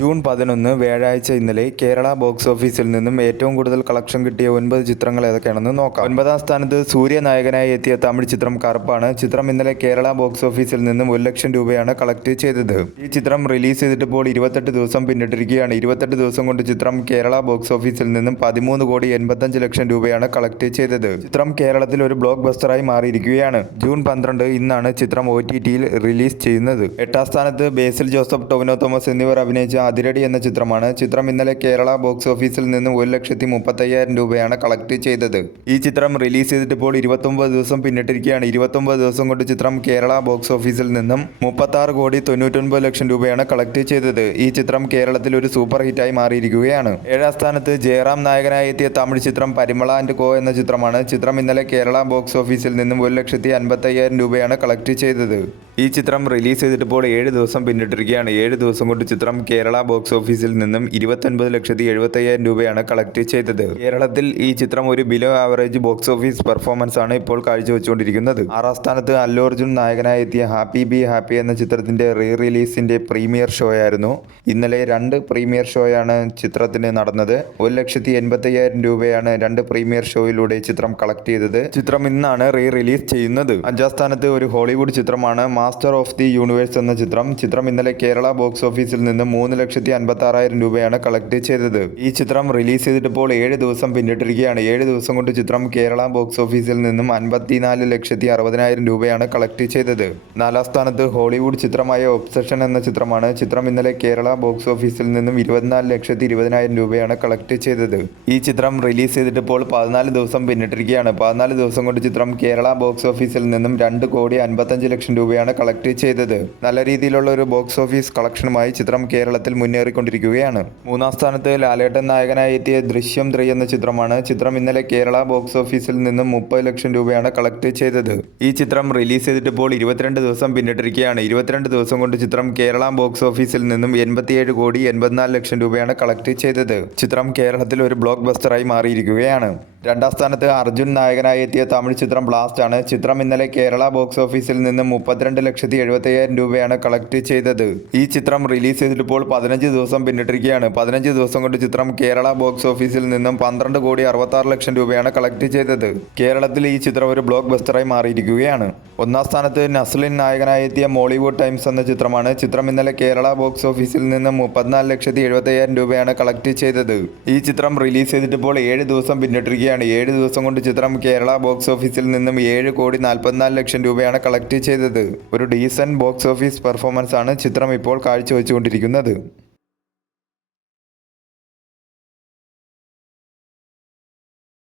June 11 വ്യാഴാഴ്ച ഇന്നലെ Kerala box ഓഫീസിൽ നിന്നും ഏറ്റവും കൂടുതൽ കളക്ഷൻ കിട്ടിയ 9 ചിത്രങ്ങൾ ഏതൊക്കെയാണെന്ന് നോക്കാം. 9ാം സ്ഥാനത്ത് സൂര്യ നായകനായി എത്തിയ തമിഴ് ചിത്രം കറുപ്പാണ്. ചിത്രം ഇന്നലെ കേരള ബോക്സ് ഓഫീസിൽ നിന്നും 1 ലക്ഷം രൂപയാണ് കളക്ട് ചെയ്തത്. ഈ ചിത്രം റിലീസ് ചെയ്തിട്ടിപ്പോൾ 28 ദിവസം പിന്നിട്ടിരിക്കുകയാണ്. 28 ദിവസം കൊണ്ട് ചിത്രം കേരള ബോക്സ് ഓഫീസിൽ നിന്നും 13,85 ലക്ഷം രൂപയാണ് കളക്ട് ചെയ്തത്. ചിത്രം കേരളത്തിൽ ഒരു ബ്ലോക്ക് ബസ്റ്ററായി മാറിയിരിക്കുകയാണ്. ജൂൺ 12 ഇന്നാണ് ചിത്രം OTTയിൽ റിലീസ് ചെയ്യുന്നത്. 8ാം സ്ഥാനത്ത് ബേസിൽ ജോസഫ്, ടൊവിനോ തോമസ് എന്നിവർ അഭിനയിച്ച അതിരടി എന്ന ചിത്രമാണ്. ചിത്രം ഇന്നലെ കേരള ബോക്സ് ഓഫീസിൽ നിന്ന് 1,35,000 രൂപയാണ് കളക്ട് ചെയ്തത്. ഈ ചിത്രം റിലീസ് ചെയ്തിട്ടിപ്പോൾ 29 ദിവസം പിന്നിട്ടിരിക്കുകയാണ്. 29 ദിവസം കൊണ്ട് ചിത്രം കേരള ബോക്സ് ഓഫീസിൽ നിന്നും 36,99 ലക്ഷം രൂപയാണ് കളക്ട് ചെയ്തത്. ഈ ചിത്രം കേരളത്തിൽ ഒരു സൂപ്പർ ഹിറ്റായി മാറിയിരിക്കുകയാണ്. 7ാം സ്ഥാനത്ത് ജയറാം നായകനായി എത്തിയ തമിഴ് ചിത്രം പരിമള ആൻഡ് കോ എന്ന ചിത്രമാണ്. ചിത്രം ഇന്നലെ കേരള ബോക്സ് ഓഫീസിൽ നിന്നും 1,55,000 രൂപയാണ് കളക്ട് ചെയ്തത്. ഈ ചിത്രം റിലീസ് ചെയ്തിട്ടിപ്പോൾ 7 ദിവസം പിന്നിട്ടിരിക്കുകയാണ്. 7 ദിവസം കൊണ്ട് ചിത്രം കേരള ബോക്സ് ഓഫീസിൽ നിന്നും 29,75,000 രൂപയാണ് കളക്ട് ചെയ്തത്. കേരളത്തിൽ ഈ ചിത്രം ഒരു below average box office performance ആണ് ഇപ്പോൾ കാഴ്ചവെച്ചുകൊണ്ടിരിക്കുന്നത്. 6ാം സ്ഥാനത്ത് അല്ലു അർജുൻ നായകനായി എത്തിയ ഹാപ്പി ബി ഹാപ്പി എന്ന ചിത്രത്തിന്റെ റിലീസിന്റെ പ്രീമിയർ ഷോ ആയിരുന്നു. ഇന്നലെ 2 പ്രീമിയർ ഷോയാണ് ചിത്രത്തിന് നടന്നത്. 1,85,000 രൂപയാണ് 2 പ്രീമിയർ ഷോയിലൂടെ ചിത്രം കളക്ട് ചെയ്തത്. ചിത്രം ഇന്നാണ് റിലീസ് ചെയ്യുന്നത്. 5ാം സ്ഥാനത്ത് ഒരു ഹോളിവുഡ് ചിത്രമാണ് മാസ്റ്റർ ഓഫ് ദി യൂണിവേഴ്സ് എന്ന ചിത്രം. ചിത്രം ഇന്നലെ കേരള ബോക്സ് ഓഫീസിൽ നിന്ന് 3,56,000 രൂപയാണ് കളക്ട് ചെയ്തത്. ഈ ചിത്രം റിലീസ് ചെയ്തിട്ടിപ്പോൾ 7 ദിവസം പിന്നിട്ടിരിക്കുകയാണ്. 7 ദിവസം കൊണ്ട് ചിത്രം കേരള ബോക്സ് ഓഫീസിൽ നിന്നും 54,60,000 രൂപയാണ് കളക്ട് ചെയ്തത്. 4ാം സ്ഥാനത്ത് ഹോളിവുഡ് ചിത്രമായ ഒബ്സഷൻ എന്ന ചിത്രമാണ്. ചിത്രം ഇന്നലെ കേരള ബോക്സ് ഓഫീസിൽ നിന്നും 24,20,000 രൂപയാണ് കളക്ട് ചെയ്തത്. ഈ ചിത്രം റിലീസ് ചെയ്തിട്ടിപ്പോൾ 14 ദിവസം പിന്നിട്ടിരിക്കുകയാണ്. 14 ദിവസം കൊണ്ട് ചിത്രം കേരള ബോക്സ് ഓഫീസിൽ നിന്നും 2,55 ലക്ഷം രൂപയാണ് കളക്ട് ചെയ്തത്. നല്ല രീതിയിലുള്ള ഒരു ബോക്സ് ഓഫീസ് കളക്ഷനുമായി ചിത്രം കേരളത്തിൽ മുന്നേറിക്കൊണ്ടിരിക്കുകയാണ്. 3ാം സ്ഥാനത്ത് ലാലേട്ടൻ നായകനായി എത്തിയ ദൃശ്യം 3 എന്ന ചിത്രമാണ്. ചിത്രം ഇന്നലെ കേരള ബോക്സ് ഓഫീസിൽ നിന്നും 30 ലക്ഷം രൂപയാണ് കളക്ട് ചെയ്തത്. ഈ ചിത്രം റിലീസ് ചെയ്തിട്ടിപ്പോൾ 22 ദിവസം പിന്നിട്ടിരിക്കുകയാണ്. 22 ദിവസം കൊണ്ട് ചിത്രം കേരള ബോക്സ് ഓഫീസിൽ നിന്നും 87,84 ലക്ഷം രൂപയാണ് കളക്ട് ചെയ്തത്. ചിത്രം കേരളത്തിൽ ഒരു ബ്ലോക്ക് ബസ്റ്ററായി മാറിയിരിക്കുകയാണ്. 2ാം സ്ഥാനത്ത് അർജുൻ നായകനായി എത്തിയ തമിഴ് ചിത്രം ബ്ലാസ്റ്റ് ആണ്. ചിത്രം ഇന്നലെ കേരള ബോക്സ് ഓഫീസിൽ നിന്നും 32,70,000 രൂപയാണ് കളക്ട് ചെയ്തത്. ഈ ചിത്രം റിലീസ് ചെയ്തിട്ടിപ്പോൾ 15 ദിവസം പിന്നിട്ടിരിക്കുകയാണ്. 15 ദിവസം കൊണ്ട് ചിത്രം കേരള ബോക്സ് ഓഫീസിൽ നിന്നും 12,66 ലക്ഷം രൂപയാണ് കളക്ട് ചെയ്തത്. കേരളത്തിൽ ഈ ചിത്രം ഒരു ബ്ലോക്ക് ബസ്റ്ററായി മാറിയിരിക്കുകയാണ്. 1ാം സ്ഥാനത്ത് നസ്ലിൻ നായകനായി എത്തിയ മോളിവുഡ് ടൈംസ് എന്ന ചിത്രമാണ്. ചിത്രം ഇന്നലെ കേരള ബോക്സ് ഓഫീസിൽ നിന്നും 34,70,000 രൂപയാണ് കളക്ട് ചെയ്തത്. ഈ ചിത്രം റിലീസ് ചെയ്തിട്ടിപ്പോൾ 7 ദിവസം പിന്നിട്ടിരിക്കുകയാണ്. 7 ദിവസം കൊണ്ട് ചിത്രം കേരള ബോക്സ് ഓഫീസിൽ നിന്നും 7,44 ലക്ഷം രൂപയാണ് കളക്ട് ചെയ്തത്. ഒരു ഡീസന്റ് ബോക്സ് ഓഫീസ് പെർഫോമൻസ് ആണ് ചിത്രം ഇപ്പോൾ കാഴ്ചവെച്ചുകൊണ്ടിരിക്കുന്നത്.